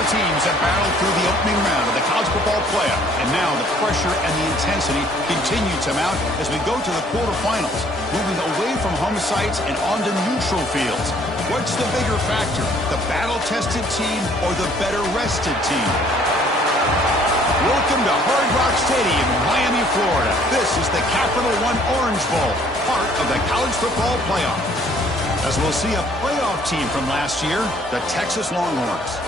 Four teams have battled through the opening round of the college football playoff, and now the pressure and the intensity continue to mount as we go to the quarterfinals, moving away from home sites and onto neutral fields. What's the bigger factor, the battle-tested team or the better-rested team? Welcome to Hard Rock Stadium in Miami, Florida. This is the Capital One Orange Bowl, part of the college football playoff. As we'll see a playoff team from last year, the Texas Longhorns,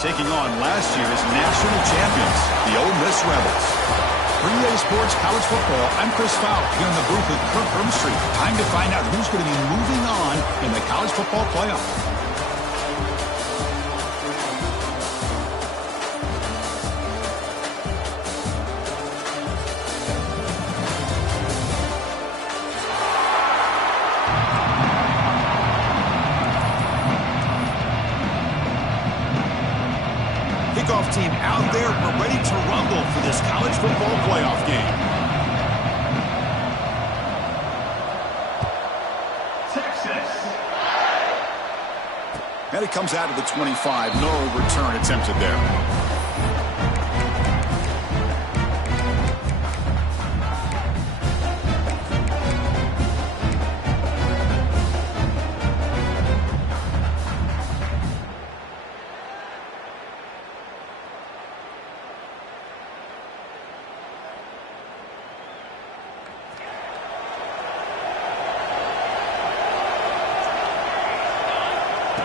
taking on last year's national champions, the Ole Miss Rebels. For EA Sports College Football, I'm Chris Fowler here in the booth with Kirk Herbstreit. Time to find out who's going to be moving on in the college football playoff. Kickoff team out there. We're ready to rumble for this college football playoff game. Texas. And it comes out of the 25. No return attempted there.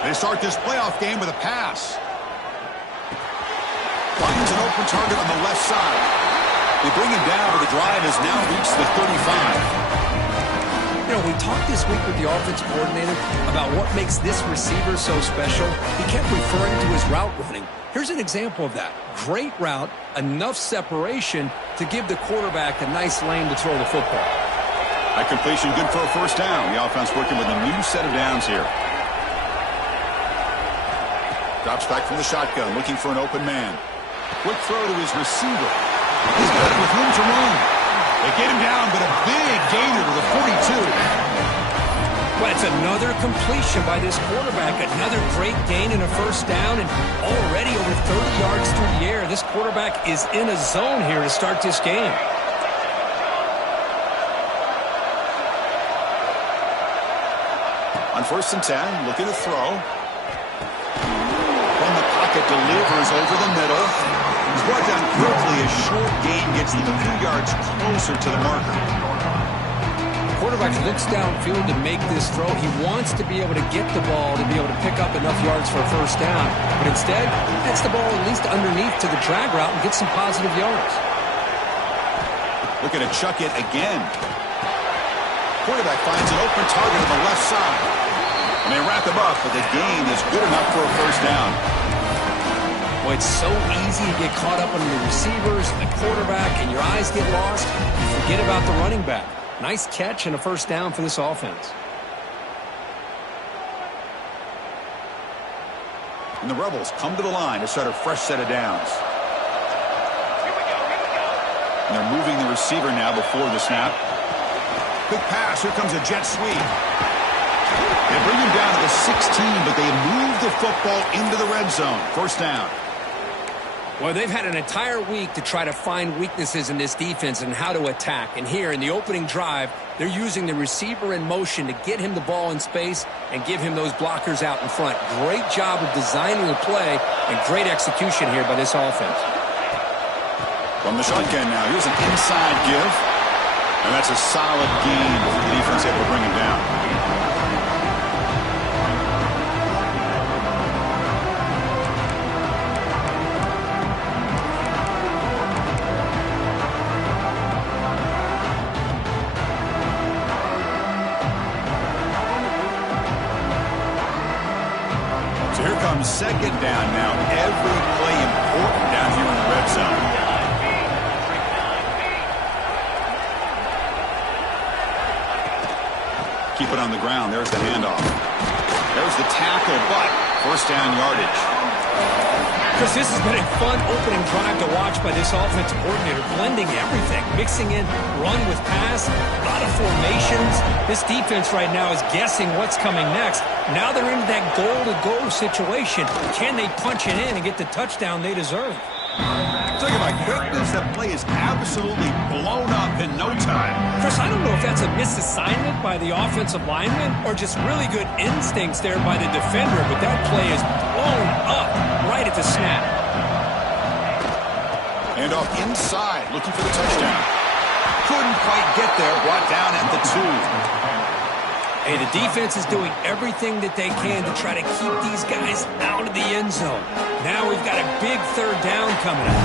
They start this playoff game with a pass. Finds an open target on the left side. They bring him down, but the drive has now reached the 35. You know, we talked this week with the offensive coordinator about what makes this receiver so special. He kept referring to his route running. Here's an example of that. Great route, enough separation to give the quarterback a nice lane to throw the football. That completion good for a first down. The offense working with a new set of downs here. Drops back from the shotgun, looking for an open man. Quick throw to his receiver. He's got it with room to run. They get him down, but a big gainer to the 42. Well, it's another completion by this quarterback. Another great gain and a first down, and already over 30 yards through the air. This quarterback is in a zone here to start this game. On 1st and 10, looking to throw. Delivers over the middle. He's brought down quickly. A short gain gets him a few yards closer to the marker. The quarterback looks downfield to make this throw. He wants to be able to get the ball to be able to pick up enough yards for a first down. But instead, gets the ball at least underneath to the drag route and gets some positive yards. Looking to chuck it again. Quarterback finds an open target on the left side. And they wrap him up, but the gain is good enough for a first down. Well, it's so easy to get caught up on the receivers and the quarterback, and your eyes get lost. You forget about the running back. Nice catch and a first down for this offense. And the Rebels come to the line to start a fresh set of downs. And they're moving the receiver now before the snap. Quick pass. Here comes a jet sweep. They bring him down to the 16, but they move the football into the red zone. First down. Well, they've had an entire week to try to find weaknesses in this defense and how to attack. And here in the opening drive, they're using the receiver in motion to get him the ball in space and give him those blockers out in front. Great job of designing the play and great execution here by this offense. From the shotgun now, here's an inside give. And that's a solid gain for the defense able to bring him down. Second down now. Every play important down here in the red zone. Keep it on the ground. There's the handoff. There's the tackle, but first down yardage. Chris, this has been a fun opening drive to watch by this offensive coordinator, blending everything, mixing in run with pass, a lot of formations. This defense right now is guessing what's coming next. Now they're into that goal-to-go situation. Can they punch it in and get the touchdown they deserve? Talk about quickness, that play is absolutely blown up in no time. Chris, I don't know if that's a misassignment by the offensive lineman or just really good instincts there by the defender, but that play is blown up right at the snap. And off inside, looking for the touchdown. Couldn't quite get there, brought down at the 2. Hey, the defense is doing everything that they can to try to keep these guys out of the end zone. Now we've got a big third down coming up.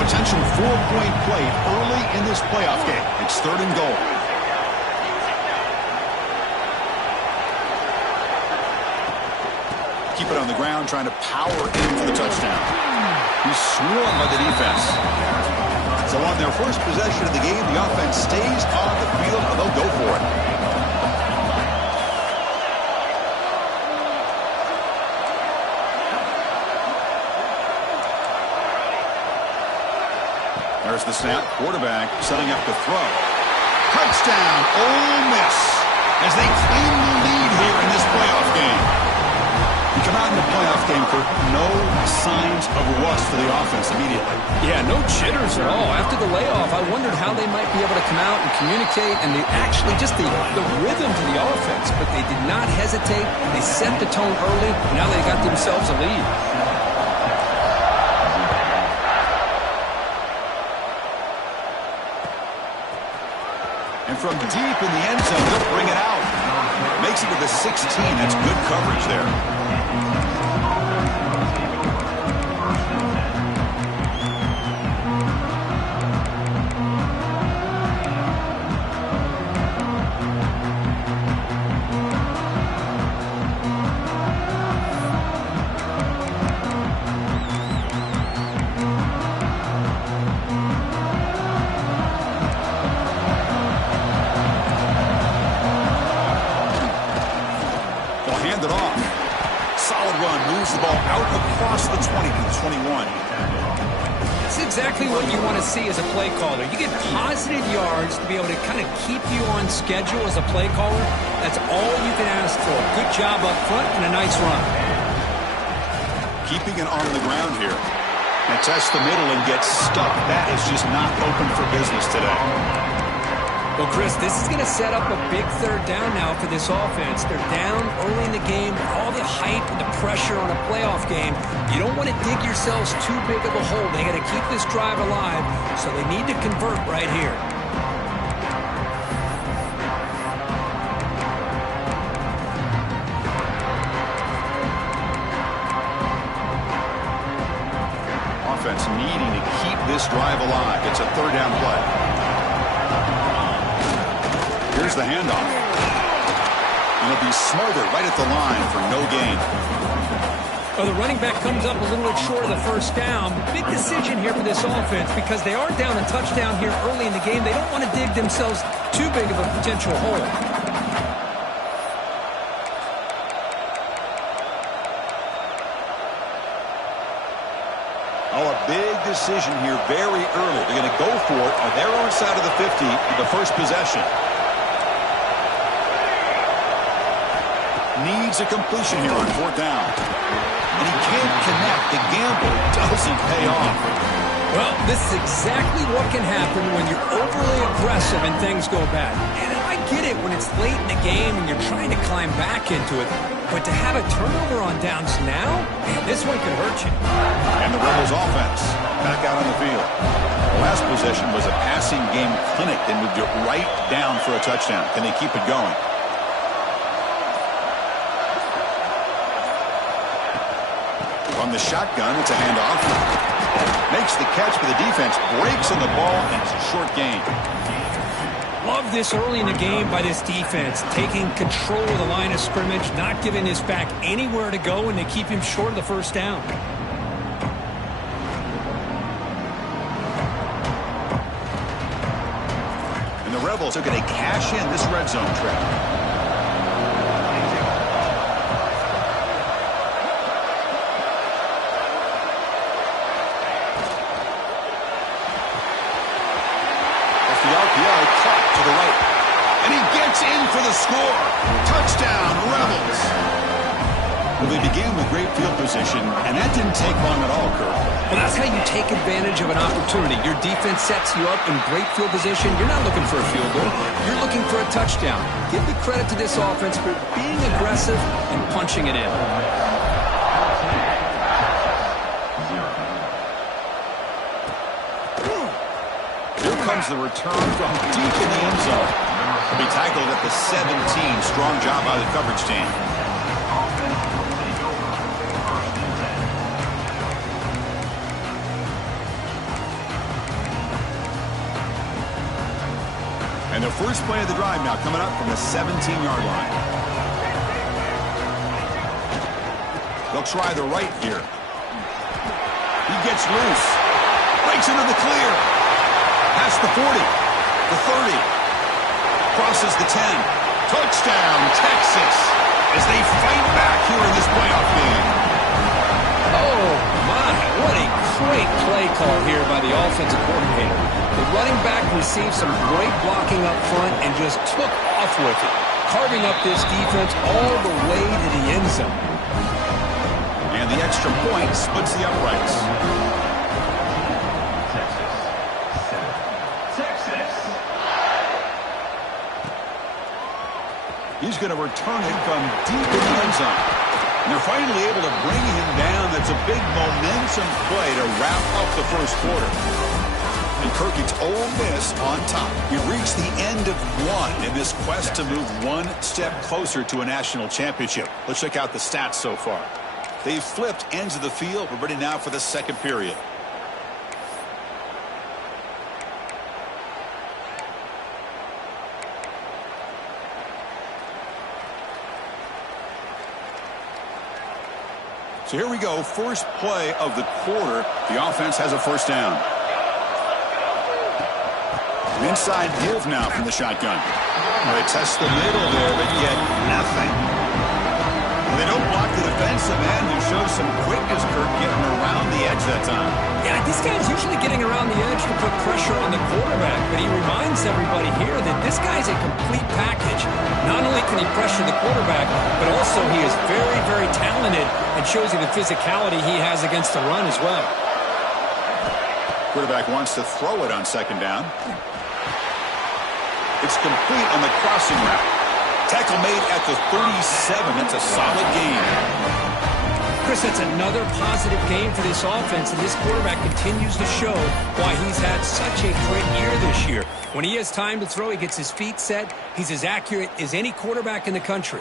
Potential 4-point play early in this playoff game. It's 3rd and goal. Keep it on the ground, trying to power in for the touchdown. He's swarmed by the defense. So on their first possession of the game, the offense stays on the field, and they'll go for it. There's the snap. Quarterback setting up to throw. Touchdown, Ole Miss, as they claim the lead here in this playoff game. You come out in the playoff game for no signs of rust for the offense immediately. Yeah, no jitters at all. After the layoff, I wondered how they might be able to come out and communicate, and actually just the rhythm to the offense. But they did not hesitate. They set the tone early. Now they got themselves a lead. And from deep in the end zone, they'll bring it out. Makes it to the 16. That's good coverage there. The ball out across the 20 to the 21. That's exactly what you want to see as a play caller. You get positive yards to be able to kind of keep you on schedule as a play caller. That's all you can ask for. Good job up front and a nice run. Keeping it on the ground here. And test the middle and get stuck. That is just not open for business today. Well, Chris, this is going to set up a big third down now for this offense. They're down early in the game. All the hype and the pressure on a playoff game. You don't want to dig yourselves too big of a hole. They got to keep this drive alive, so they need to convert right here. Offense needing to keep this drive alive. It's a third down play. Here's the handoff. And it'll be smothered right at the line for no gain. Well, the running back comes up a little bit short of the first down. Big decision here for this offense because they are down a touchdown here early in the game. They don't want to dig themselves too big of a potential hole. Oh, a big decision here very early. They're going to go for it on their own side of the 50 with the first possession. Needs a completion here on 4th down. And he can't connect. The gamble doesn't pay off. Well, this is exactly what can happen when you're overly aggressive and things go bad. And I get it when it's late in the game and you're trying to climb back into it. But to have a turnover on downs now, man, this one could hurt you. And the Rebels offense back out on the field. The last possession was a passing game clinic. They moved it right down for a touchdown. Can they keep it going? From the shotgun, it's a handoff. Makes the catch, but the defense breaks on the ball, and it's a short gain. Love this early in the game by this defense, taking control of the line of scrimmage, not giving this back anywhere to go, and they keep him short of the first down. And the Rebels are going to cash in this red zone trap. Touchdown, Rebels. Well, they began with great field position, and that didn't take long at all, Kirk. Well, that's how you take advantage of an opportunity. Your defense sets you up in great field position. You're not looking for a field goal. You're looking for a touchdown. Give the credit to this offense for being aggressive and punching it in. Here comes the return from deep in the end zone. He'll be tackled at the 17. Strong job by the coverage team. And the first play of the drive now coming up from the 17-yard line. They'll try the right here. He gets loose. Breaks into the clear. Past the 40. The 30. Crosses the 10. Touchdown, Texas. As they fight back here in this playoff game. Oh, my. What a great play call here by the offensive coordinator. The running back received some great blocking up front and just took off with it, carving up this defense all the way to the end zone. And the extra point splits the uprights. He's going to return it from deep in the end zone. And they're finally able to bring him down. That's a big momentum play to wrap up the first quarter. And Kirk, it's Ole Miss on top. We reached the end of one in this quest to move one step closer to a national championship. Let's check out the stats so far. They've flipped ends of the field. We're ready now for the second period. So here we go. First play of the quarter. The offense has a first down. Inside give now from the shotgun. They test the middle there, but yet nothing. They don't block the defensive end, who shows some quickness, Kirk, getting around the edge that time. Yeah, this guy's usually getting around the edge to put pressure on the quarterback, but he reminds everybody here that this guy's a complete package. Not only can he pressure the quarterback, but also he is very, very talented and shows you the physicality he has against the run as well. Quarterback wants to throw it on second down. It's complete on the crossing route. Tackle made at the 37. That's a solid game. Chris, that's another positive game for this offense, and this quarterback continues to show why he's had such a great year this year. When he has time to throw, he gets his feet set. He's as accurate as any quarterback in the country.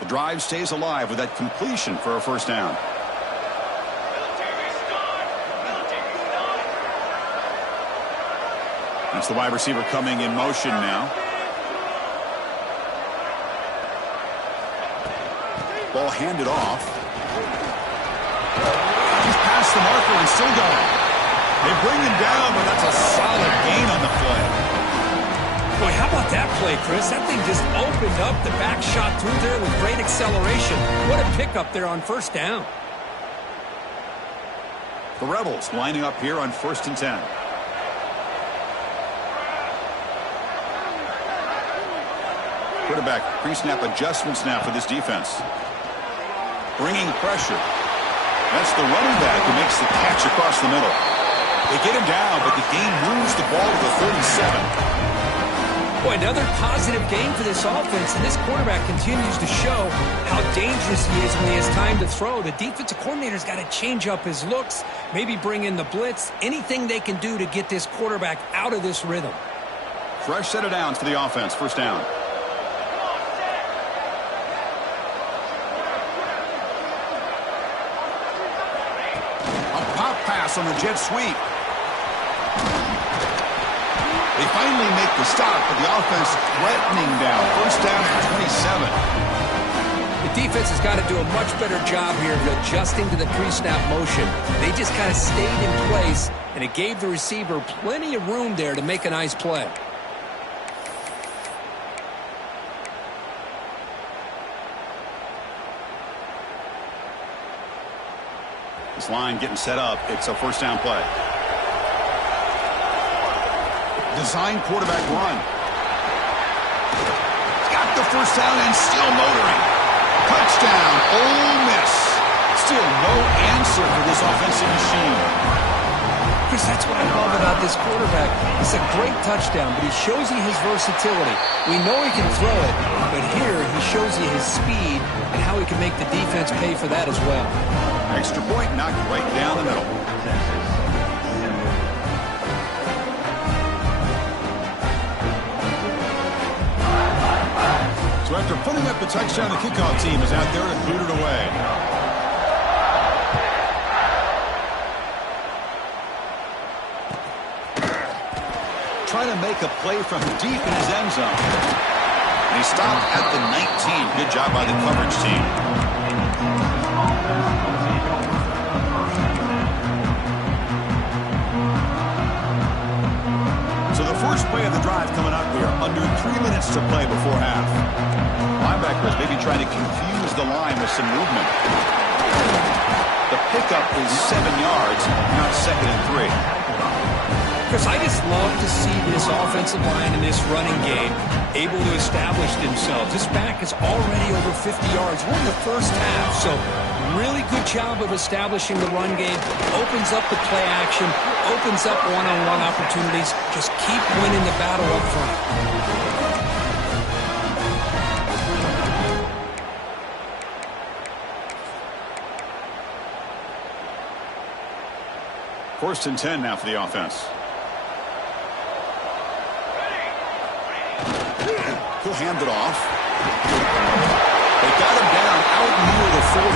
The drive stays alive with that completion for a first down. That's the wide receiver coming in motion now. Ball handed off. He's past the marker and still going. They bring him down, but that's a solid gain on the play. Boy, how about that play, Chris? That thing just opened up. The back shot through there with great acceleration. What a pickup there on first down. The Rebels lining up here on 1st and 10. Quarterback pre-snap adjustments now for this defense. Bringing pressure. That's the running back who makes the catch across the middle. They get him down, but the game moves the ball to the 37. Boy, another positive game for this offense, and this quarterback continues to show how dangerous he is when he has time to throw. The defensive coordinator's got to change up his looks, maybe bring in the blitz, anything they can do to get this quarterback out of this rhythm. Fresh set of downs for the offense. First down. On the jet sweep. They finally make the stop, but the offense threatening down. First down at 27. The defense has got to do a much better job here of adjusting to the pre-snap motion. They just kind of stayed in place, and it gave the receiver plenty of room there to make a nice play. This line getting set up. It's a first down play. design quarterback run. Got the first down and still motoring. Touchdown, Ole Miss. Still no answer for this offensive machine. Chris, that's what I love about this quarterback. It's a great touchdown, but he shows you his versatility. We know he can throw it, but here he shows you his speed and how he can make the defense pay for that as well. Extra point knocked right down the middle. So after putting up the touchdown, the kickoff team is out there to boot it away. Trying to make a play from deep in his end zone. And he stopped at the 19. Good job by the coverage team. So the first play of the drive coming up here. Under 3 minutes to play before half. Linebackers maybe trying to confuse the line with some movement. The pickup is 7 yards, not 2nd and 3. Chris, I just love to see this offensive line in this running game able to establish themselves. This back is already over 50 yards. We're in the first half, so really good job of establishing the run game. Opens up the play action, opens up one-on-one opportunities. Just keep winning the battle up front. First and 10 now for the offense. He'll hand it off. They got him down out near the 40.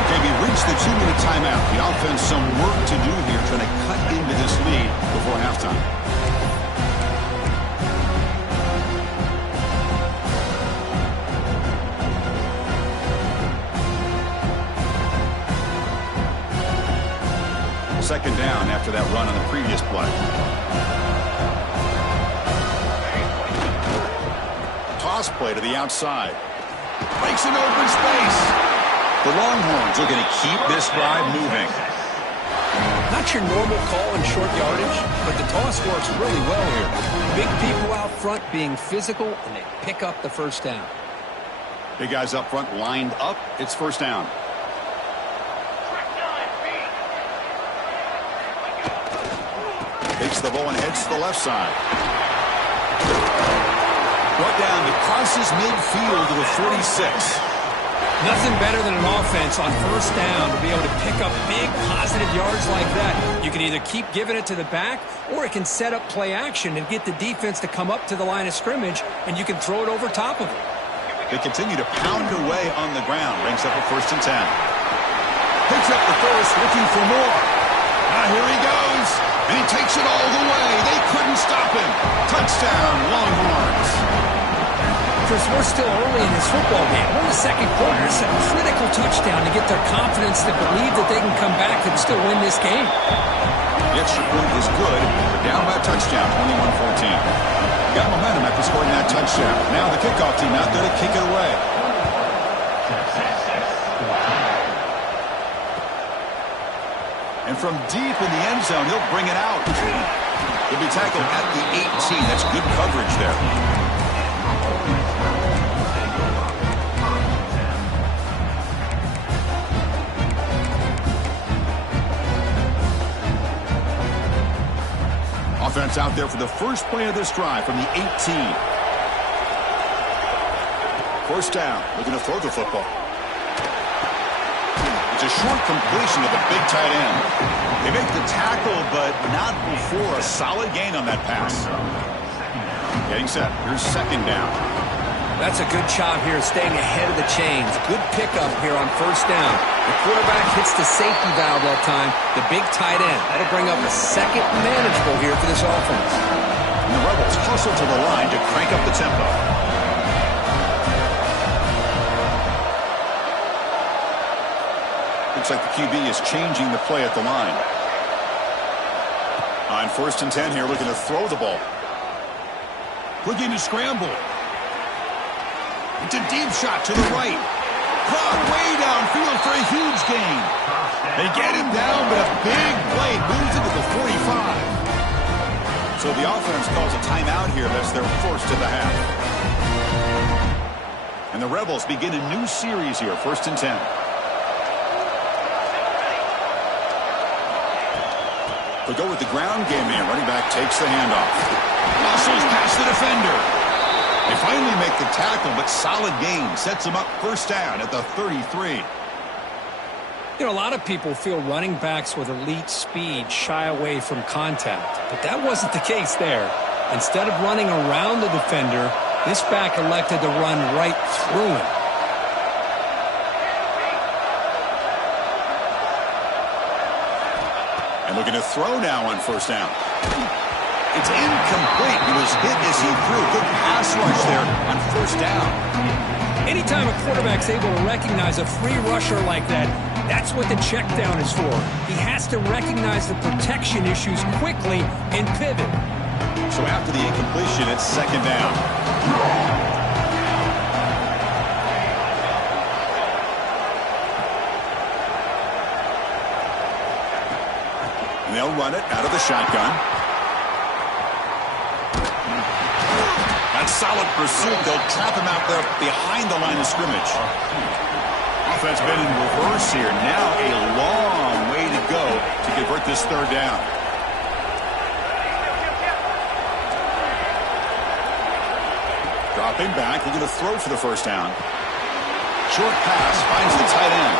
Okay, we reached the 2-minute timeout. The offense some work to do here trying to cut into this lead before halftime. Second down after that run on the previous play. Toss play to the outside. Breaks an open space. The Longhorns are going to keep this drive moving. Not your normal call in short yardage, but the toss works really well here. Big people out front being physical, and they pick up the first down. Big guys up front lined up. It's first down. Takes the ball and heads to the left side. Brought down to crosses midfield to the 46. Nothing better than an offense on first down to be able to pick up big positive yards like that. You can either keep giving it to the back, or it can set up play action and get the defense to come up to the line of scrimmage, and you can throw it over top of it. They continue to pound away on the ground. Brings up a first and 10. Picks up the first, looking for more. Now here he goes. And he takes it all the way. They couldn't stop him. Touchdown, Longhorns. Chris, we're still early in this football game. We're in the second quarter. It's a critical touchdown to get their confidence to believe that they can come back and still win this game. The extra point is good. We're down by a touchdown, 21-14. Got momentum after scoring that touchdown. Now the kickoff team out there to kick it away. And from deep in the end zone, he'll bring it out. He'll be tackled at the 18. That's good coverage there. Offense out there for the first play of this drive from the 18. First down, looking to throw the football. It's a short completion of the big tight end. They make the tackle, but not before a solid gain on that pass. Getting set. Here's second down. That's a good job here staying ahead of the chains. Good pickup here on first down. The quarterback hits the safety valve that time. The big tight end. That'll bring up a second manageable here for this offense. And the Rebels hustle to the line to crank up the tempo. Looks like the QB is changing the play at the line. On first and 10 here, looking to throw the ball. Looking to scramble. It's a deep shot to the right. Caught way downfield for a huge gain. They get him down, but a big play moves into the 45. So the offense calls a timeout here. That's their first of the half. And the Rebels begin a new series here, 1st and 10. They'll go with the ground game here. Running back takes the handoff. Muscles past the defender. They finally make the tackle, but solid gain. Sets them up 1st down at the 33. You know, a lot of people feel running backs with elite speed shy away from contact, but that wasn't the case there. Instead of running around the defender, this back elected to run right through him. And looking to throw now on 1st down. It's incomplete. He was hit as he threw. Good pass rush there on 1st down. Anytime a quarterback's able to recognize a free rusher like that, that's what the check down is for. He has to recognize the protection issues quickly and pivot. So after the incompletion, it's 2nd down. And they'll run it out of the shotgun. That's solid pursuit. They'll trap him out there behind the line of scrimmage. Offense been in reverse here. Now a long way to go to convert this 3rd down. Dropping back, looking to throw for the 1st down. Short pass finds the tight end.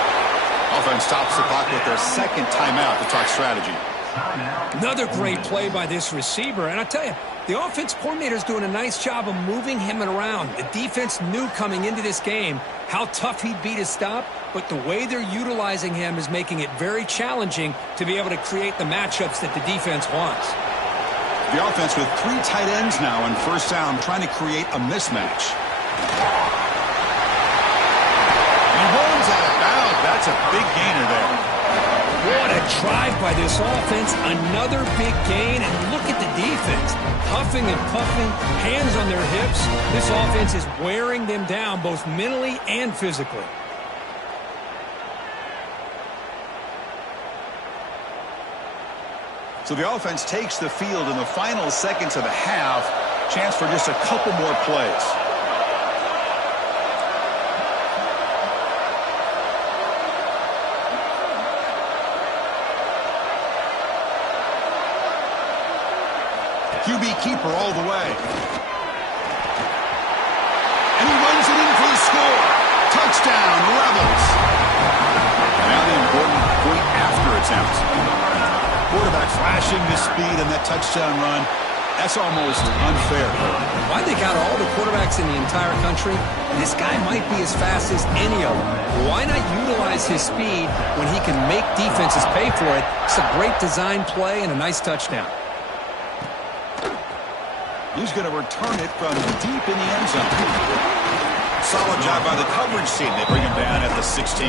Offense stops the clock with their 2nd timeout to talk strategy. Another great play by this receiver, and I tell you, the offense coordinator is doing a nice job of moving him around. The defense knew coming into this game how tough he'd be to stop, but the way they're utilizing him is making it very challenging to be able to create the matchups that the defense wants. The offense with 3 tight ends now on 1st down, trying to create a mismatch. He runs out of bounds. That's a big gainer there. What a drive by this offense. Another big gain, and look at the defense. Huffing and puffing, hands on their hips. This offense is wearing them down both mentally and physically. So the offense takes the field in the final seconds of the half. Chance for just a couple more plays. QB keeper all the way. And he runs it in for the score. Touchdown, Rebels. Now the important point after attempt. Quarterback flashing the speed in that touchdown run. That's almost unfair. Why they got all the quarterbacks in the entire country? This guy might be as fast as any of them. Why not utilize his speed when he can make defenses pay for it? It's a great design play and a nice touchdown. He's going to return it from deep in the end zone. Solid job by the coverage team. They bring him down at the 16.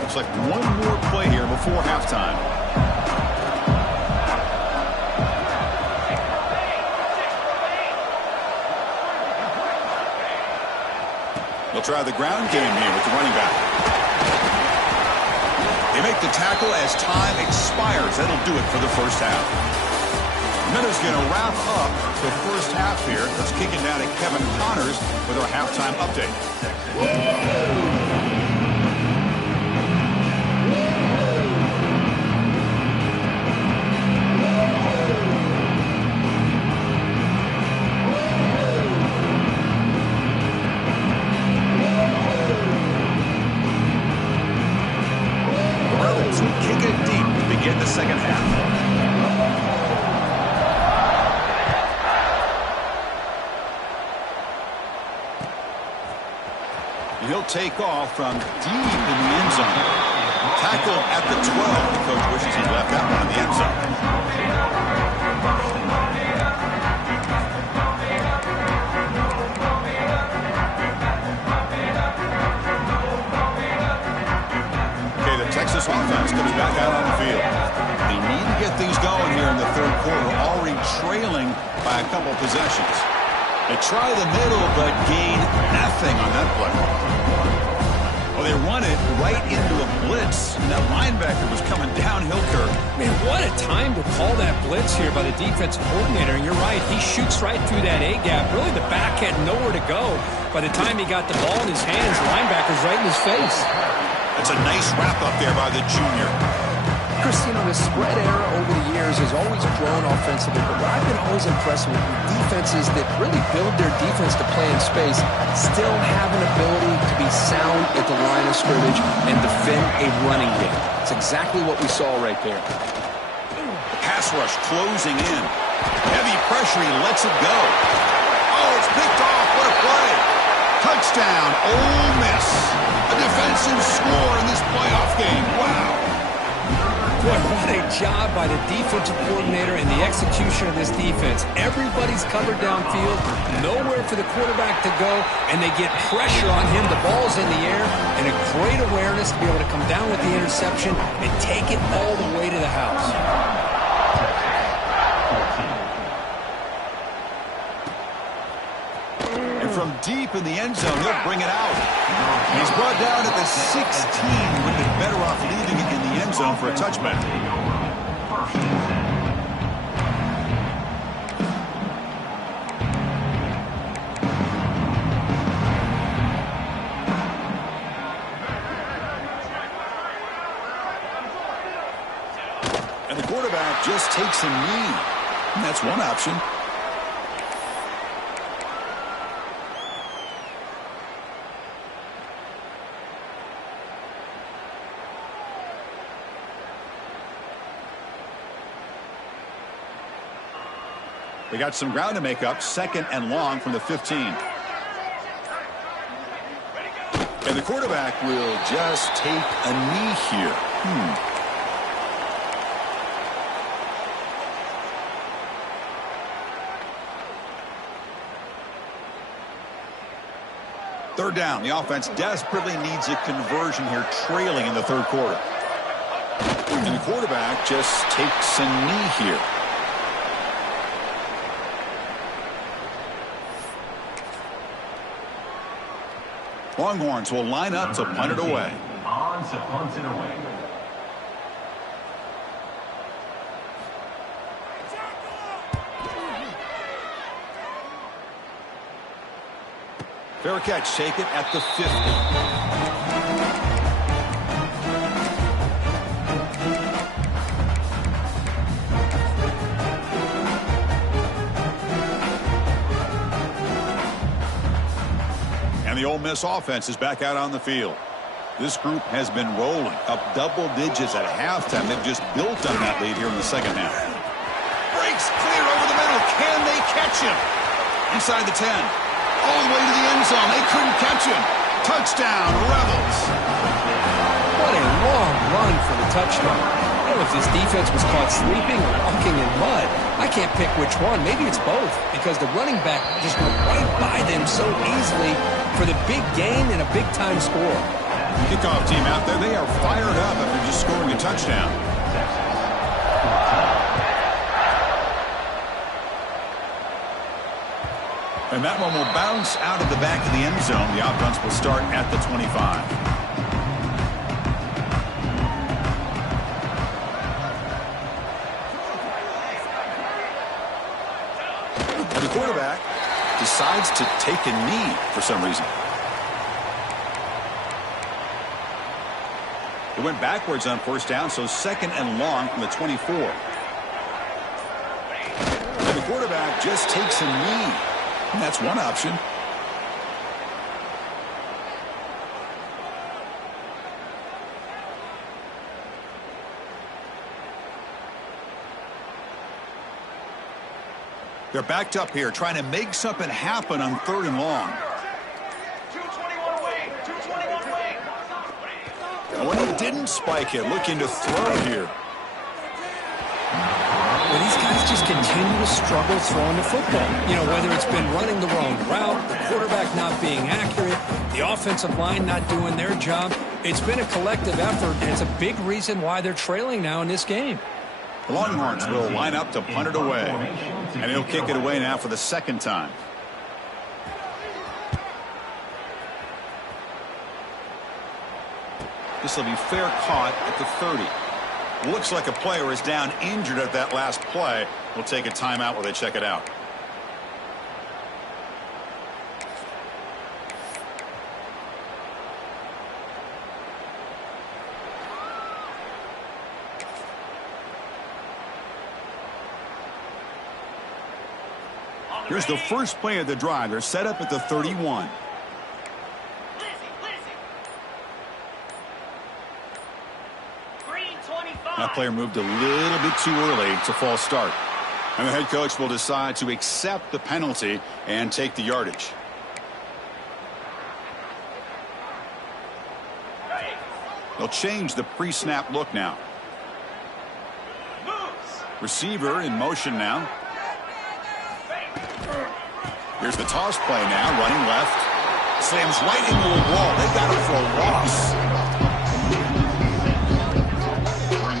Looks like one more play here before halftime. They'll try the ground game here with the running back. They make the tackle as time expires. That'll do it for the 1st half. Miller's going to wrap up the 1st half here. Let's kick it down to Kevin Connors with our halftime update. Kick it deep to begin the 2nd half. And he'll take off from deep in the end zone. Tackled at the 12. The coach wishes he left that one in the end zone. Texas offense comes back out on the field. They need to get things going here in the 3rd quarter, already trailing by a couple possessions. They try the middle, but gain nothing on that play. Well, Well, they run it right into a blitz, and that linebacker was coming downhill, Kirk. Man, what a time to call that blitz here by the defensive coordinator. And you're right, he shoots right through that A-gap. Really, the back had nowhere to go. By the time he got the ball in his hands, the linebacker's right in his face. That's a nice wrap up there by the junior. Chris, you know, the spread era over the years has always grown offensively, but what I've been always impressed with defenses that really build their defense to play in space still have an ability to be sound at the line of scrimmage and defend a running game. It's exactly what we saw right there. Pass rush closing in. Heavy pressure, he lets it go. Oh, it's picked off. What a play. Touchdown, Ole Miss. A defensive score in this playoff game. Wow. Boy, what a job by the defensive coordinator and the execution of this defense. Everybody's covered downfield, nowhere for the quarterback to go, and they get pressure on him. The ball's in the air, and a great awareness to be able to come down with the interception and take it all the way to the house. And from deep in the end zone, he'll bring it out. He's brought down at the 16. Would have been better off leaving it in the end zone for a touchback. And the quarterback just takes a knee. And that's one option. They got some ground to make up, 2nd and long from the 15. And the quarterback will just take a knee here. Third down. The offense desperately needs a conversion here, trailing in the third quarter. And the quarterback just takes a knee here. Longhorns will line up to punt it away. On to punt it away. Fair catch, take it at the 50. And the Ole Miss offense is back out on the field. This group has been rolling up double digits at halftime. They've just built on that lead here in the second half. Breaks clear over the middle. Can they catch him? Inside the 10. All the way to the end zone. They couldn't catch him. Touchdown, Rebels. What a long run for the touchdown. I don't know if this defense was caught sleeping or walking in mud. I can't pick which one. Maybe it's both, because the running back just went right by them so easily for the big gain and a big-time score. Kickoff team out there, they are fired up after just scoring a touchdown. And that one will bounce out of the back of the end zone. The offense will start at the 25. And the quarterback decides to take a knee for some reason. It went backwards on first down, so 2nd and long from the 24. And the quarterback just takes a knee. And that's one option. They're backed up here, trying to make something happen on 3rd and long. 221 away. 221 away. And when he didn't spike it, looking to throw here. Well, these guys just continue to struggle throwing the football. You know, whether it's been running the wrong route, the quarterback not being accurate, the offensive line not doing their job. It's been a collective effort, and it's a big reason why they're trailing now in this game. The Longhorns will line up to punt it away. And he'll kick it away now for the 2nd time. This will be fair caught at the 30. Looks like a player is down injured at that last play. We'll take a timeout while they check it out. Here's the first play of the drive. They're set up at the 31. That player moved a little bit too early. It's a false start. And the head coach will decide to accept the penalty and take the yardage. They'll change the pre-snap look now. Receiver in motion now. Here's the toss play now, running left. Slams right into a wall. They got him for a loss.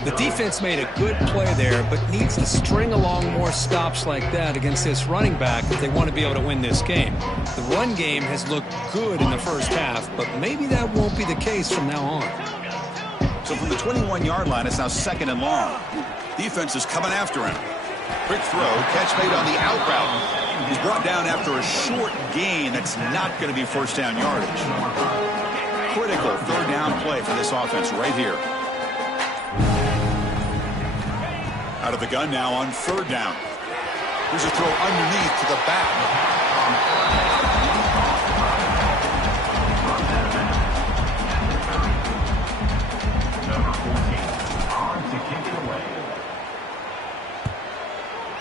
The defense made a good play there, but needs to string along more stops like that against this running back if they want to be able to win this game. The run game has looked good in the first half, but maybe that won't be the case from now on. So from the 21-yard line, it's now 2nd and long. Defense is coming after him. Quick throw, catch made on the out route. He's brought down after a short gain that's not going to be first down yardage. Critical 3rd down play for this offense right here. Out of the gun now on 3rd down. Here's a throw underneath to the back.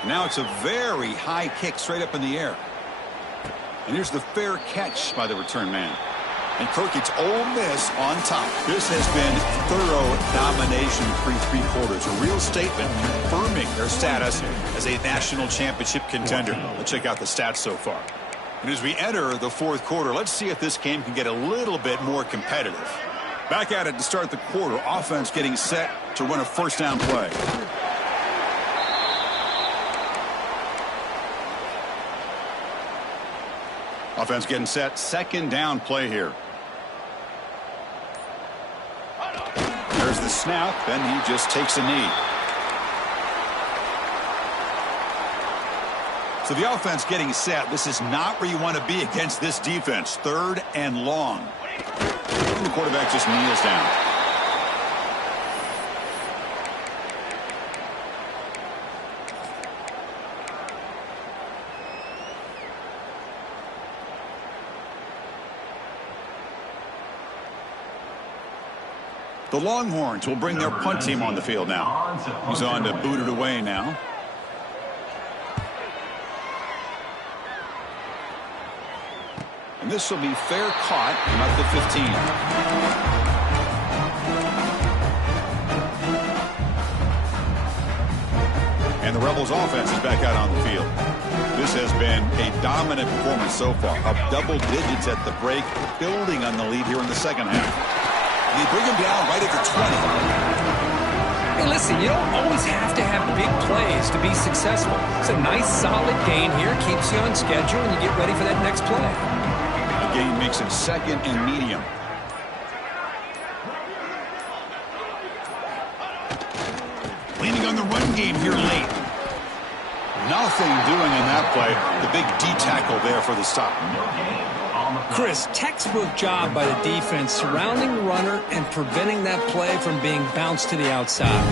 Now it's a very high kick straight up in the air. And here's the fair catch by the return man. And Kirk, it's Ole Miss on top. This has been thorough domination through 3 quarters. A real statement confirming their status as a national championship contender. Let's check out the stats so far. And as we enter the 4th quarter, let's see if this game can get a little bit more competitive. Back at it to start the quarter. Offense getting set to run a first down play. Offense getting set. 2nd down play here. There's the snap, and he just takes a knee. So the offense getting set. This is not where you want to be against this defense. 3rd and long. And the quarterback just kneels down. The Longhorns will bring their punt team on the field now. He's on to boot it away now. And this will be fair caught about the 15. And the Rebels offense is back out on the field. This has been a dominant performance so far. Up double digits at the break, building on the lead here in the 2nd half. They bring him down right at the 20. Hey, listen, you don't always have to have big plays to be successful. It's a nice, solid gain here. Keeps you on schedule, and you get ready for that next play. The gain makes it 2nd and medium. Leaning on the run game here late. Nothing doing in that play. The big D tackle there for the stop. Chris, textbook job by the defense surrounding the runner and preventing that play from being bounced to the outside.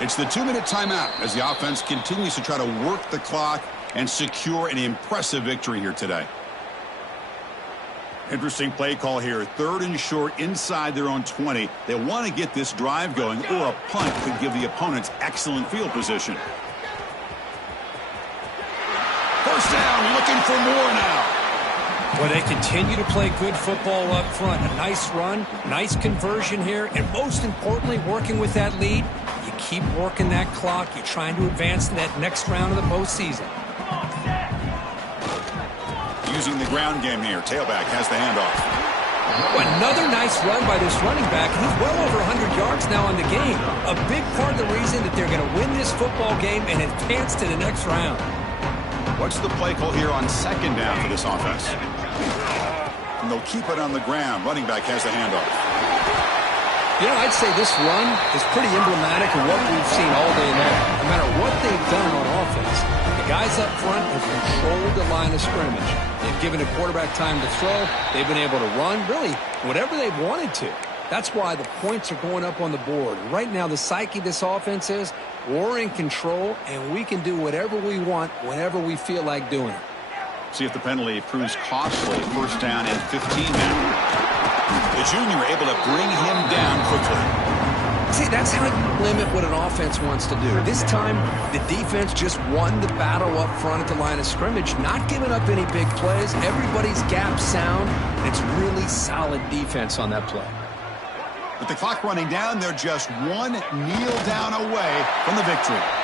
It's the 2-minute timeout as the offense continues to try to work the clock and secure an impressive victory here today. Interesting play call here. 3rd and short inside their own 20. They want to get this drive going, or a punt could give the opponents excellent field position. First down, looking for more now. Well, they continue to play good football up front. A nice run, nice conversion here, and most importantly, working with that lead. You keep working that clock. You're trying to advance to that next round of the postseason. Using the ground game here. Tailback has the handoff. Another nice run by this running back. He's well over 100 yards now in the game. A big part of the reason that they're going to win this football game and advance to the next round. What's the play call here on 2nd down for this offense? and they'll keep it on the ground. Running back has the handoff. You know, I'd say this run is pretty emblematic of what we've seen all day long. No matter what they've done on offense, the guys up front have controlled the line of scrimmage. They've given the quarterback time to throw. They've been able to run, really, whatever they've wanted to. That's why the points are going up on the board. Right now, the psyche of this offense is we're in control, and we can do whatever we want whenever we feel like doing it. See if the penalty proves costly. First down and 15 now. The junior able to bring him down quickly. See, that's how you limit what an offense wants to do. This time, the defense just won the battle up front at the line of scrimmage, not giving up any big plays. Everybody's gap sound. It's really solid defense on that play. With the clock running down, they're just one kneel down away from the victory.